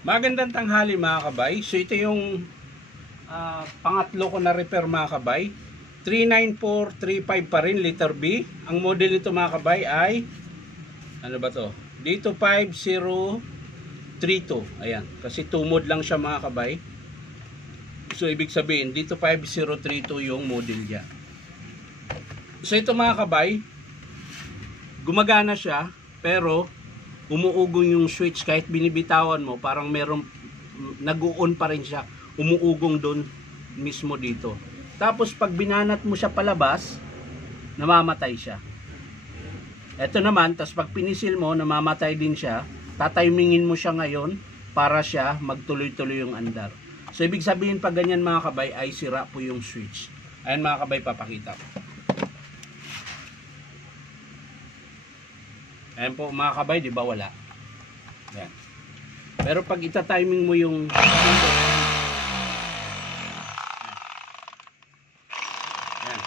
Magandang tanghali mga kabay. So ito yung pangatlo ko na repair mga kabay. 39435 pa rin, letter B. Ang model nito mga kabay ay ano ba to? Dito 5032. Ayan, kasi 2 mode lang siya mga kabay. So ibig sabihin dito 5032 yung model niya. So ito mga kabay, gumagana siya pero umuugong yung switch kahit binibitawan mo, parang merong nag-on pa rin siya, umuugong doon mismo dito. Tapos pag binanat mo siya palabas, namamatay siya. Ito naman, tas pag pinisil mo, namamatay din siya. Tatimingin mo siya ngayon para siya magtuloy-tuloy yung andar. So ibig sabihin pag ganyan mga kabay ay sira po yung switch. Ayan mga kabay, papakita ko. Ayan po mga kabay, di ba wala? Ayan. Pero pag ita-timing mo yung ayan.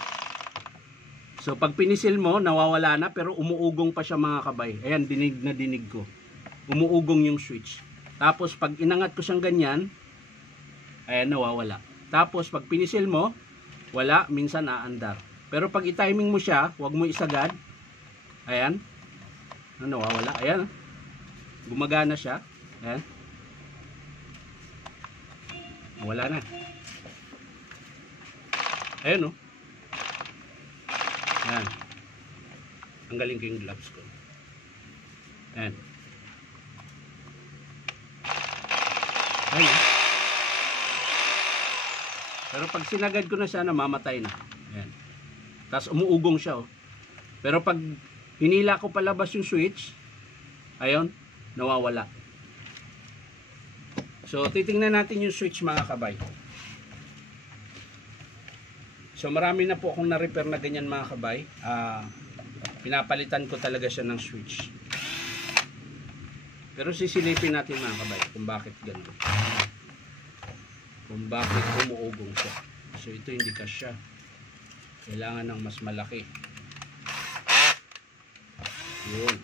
So pag pinisil mo, nawawala na pero umuugong pa siya mga kabay. Ayan, dinig na dinig ko. Umuugong yung switch. Tapos pag inangat ko siyang ganyan, ayan, nawawala. Tapos pag pinisil mo, wala, minsan aandar. Pero pag i-timing mo siya, huwag mo isagad. Ayan. Nawawala. Ayan. Gumagana siya. Ayan. Wala na. Ayan, oh. Ayan. Ang galing ko yung gloves ko. Ayan. Ayan, oh. Pero pag sinagad ko na siya, namamatay na. Ayan. Tapos umuugong siya, oh. Pero pag hinila ko palabas yung switch, ayun, nawawala. So titingnan natin yung switch mga kabay. So marami na po akong na-repair na ganyan mga kabay. Pinapalitan ko talaga siya ng switch. Pero sisilipin natin mga kabay kung bakit ganun. Kung bakit umuugong siya. So ito hindi kasya. Kailangan ng mas malaki. Yun.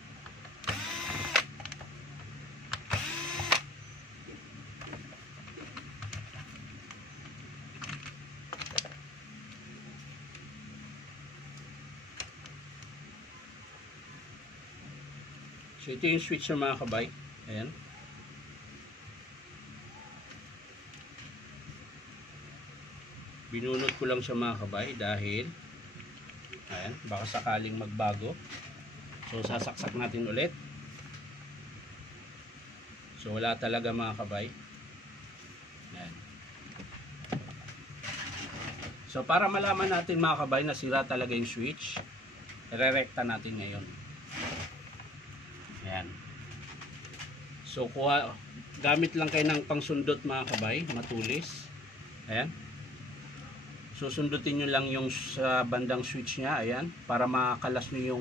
So ito yung switch ng mga kabay. Ayan. Binunot ko lang siya mga kabay dahil ayan, baka sakaling magbago. So sasaksak natin ulit. So wala talaga mga kabay. Ayan. So para malaman natin mga kabay na sira talaga yung switch, re-recta natin ngayon. Ayan. So gamit lang kayo ng pangsundot mga kabay, matulis. Ayan. Susundutin nyo lang yung sa bandang switch nya, ayan, para makalas nyo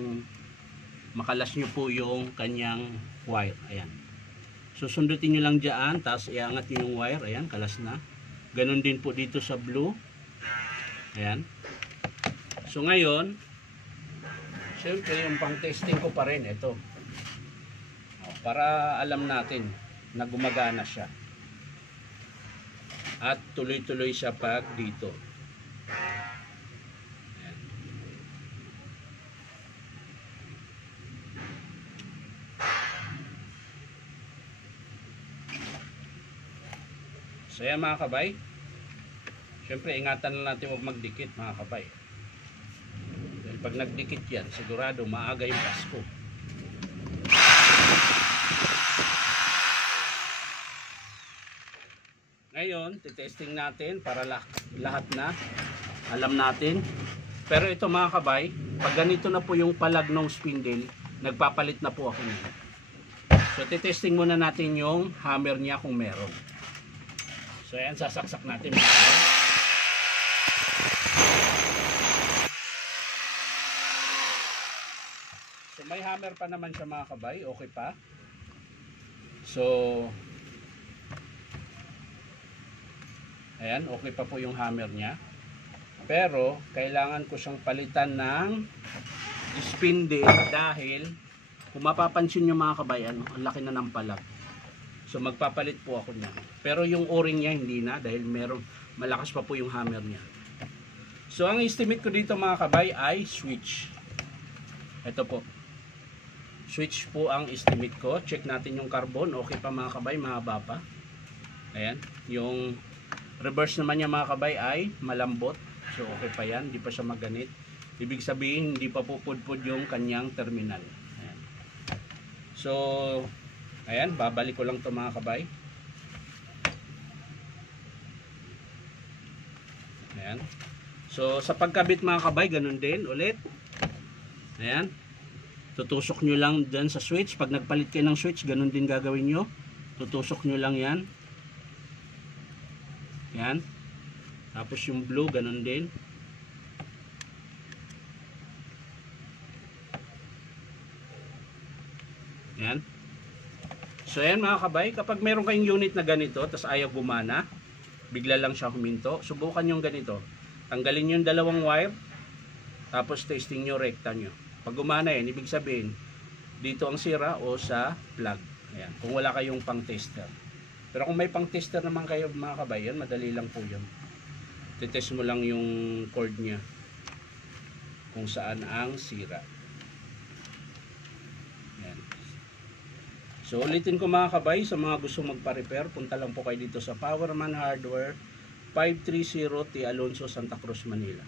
po yung kanyang wire. Ayan. Susundutin nyo lang dyan, tapos iangat nyo yung wire. Ayan, kalas na. Ganon din po dito sa blue. Ayan. So ngayon, syempre yung pang testing ko pa rin, ito. Para alam natin na gumagana siya. At tuloy-tuloy siya pag dito. So yan mga kabay, syempre ingatan na natin huwag magdikit mga kabay. Dahil pag nagdikit yan, sigurado maaga yung pasko. Ngayon, titesting natin para lahat na alam natin. Pero ito mga kabay, pag ganito na po yung palag ng spindle, nagpapalit na po ako nito. So titesting muna natin yung hammer niya kung meron. So ayan, sasaksak natin. So may hammer pa naman siya mga kabay, okay pa. So ayan, okay pa po yung hammer niya. Pero kailangan ko siyang palitan ng spindle dahil kung mapapansin nyo mga kabay, ang laki na ng palag. So magpapalit po ako niya. Pero yung o-ring niya hindi na dahil malakas pa po yung hammer niya. So ang estimate ko dito mga kabay ay switch. Ito po. Switch po ang estimate ko. Check natin yung carbon. Okay pa mga kabay, mahaba pa. Ayan. Yung reverse naman niya mga kabay ay malambot. So okay pa yan. Hindi pa siya maganit. Ibig sabihin hindi pa pupudpud yung kanyang terminal. Ayan. So ayan. Babalik ko lang to mga kabay. Ayan. So sa pagkabit mga kabay, ganun din ulit. Ayan. Tutusok nyo lang dyan sa switch. Pag nagpalit kayo ng switch, ganun din gagawin nyo. Tutusok nyo lang yan. Yan. Tapos yung blue, ganun din. Yan. So yan mga kabay, kapag meron kayong unit na ganito, tas ayaw gumana, bigla lang siya huminto, subukan nyo ganito. Tanggalin yung dalawang wire, tapos testing nyo rekta nyo. Pag gumana yan, ibig sabihin, dito ang sira o sa plug. Ayan, kung wala kayong pang tester. Pero kung may pang tester naman kayo mga kabay, yan, madali lang po yun. Titest mo lang yung cord nya kung saan ang sira. Ayan. So ulitin ko mga kabay, sa mga gusto magpa-repair, punta lang po kayo dito sa Powerman Hardware, 530 T. Alonso, Santa Cruz, Manila.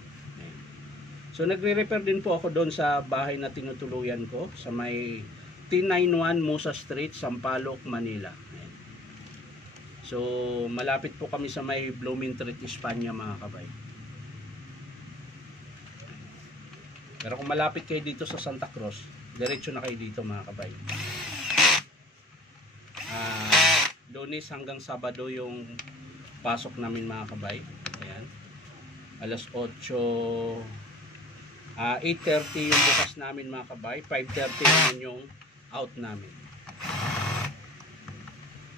So nagre-repair din po ako doon sa bahay na tinutuluyan ko sa may T91 Musa Street, Sampaloc, Manila. Ayan. So malapit po kami sa may Blooming Treat, Espanya mga kabay. Pero kung malapit kayo dito sa Santa Cruz, diretso na kayo dito mga kabay. Lunes hanggang Sabado yung pasok namin mga kabay. Ayan. Alas 8, 8:30 yung bukas namin mga kabay. 5:30 naman yung out namin.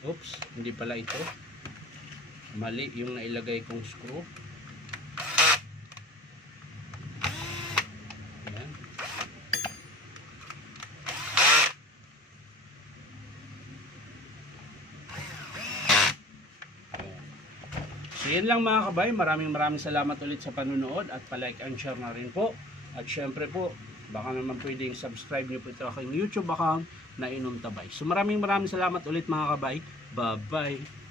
Oops, hindi pala ito. Mali yung nailagay kong screw. Ayan. So yan lang mga kabay. Maraming salamat ulit sa panunood at palike and share na rin po. At syempre po, baka naman pwedeng subscribe nyo po ito aking YouTube account na Inom Tabay. So maraming salamat ulit mga kabay. Bye-bye.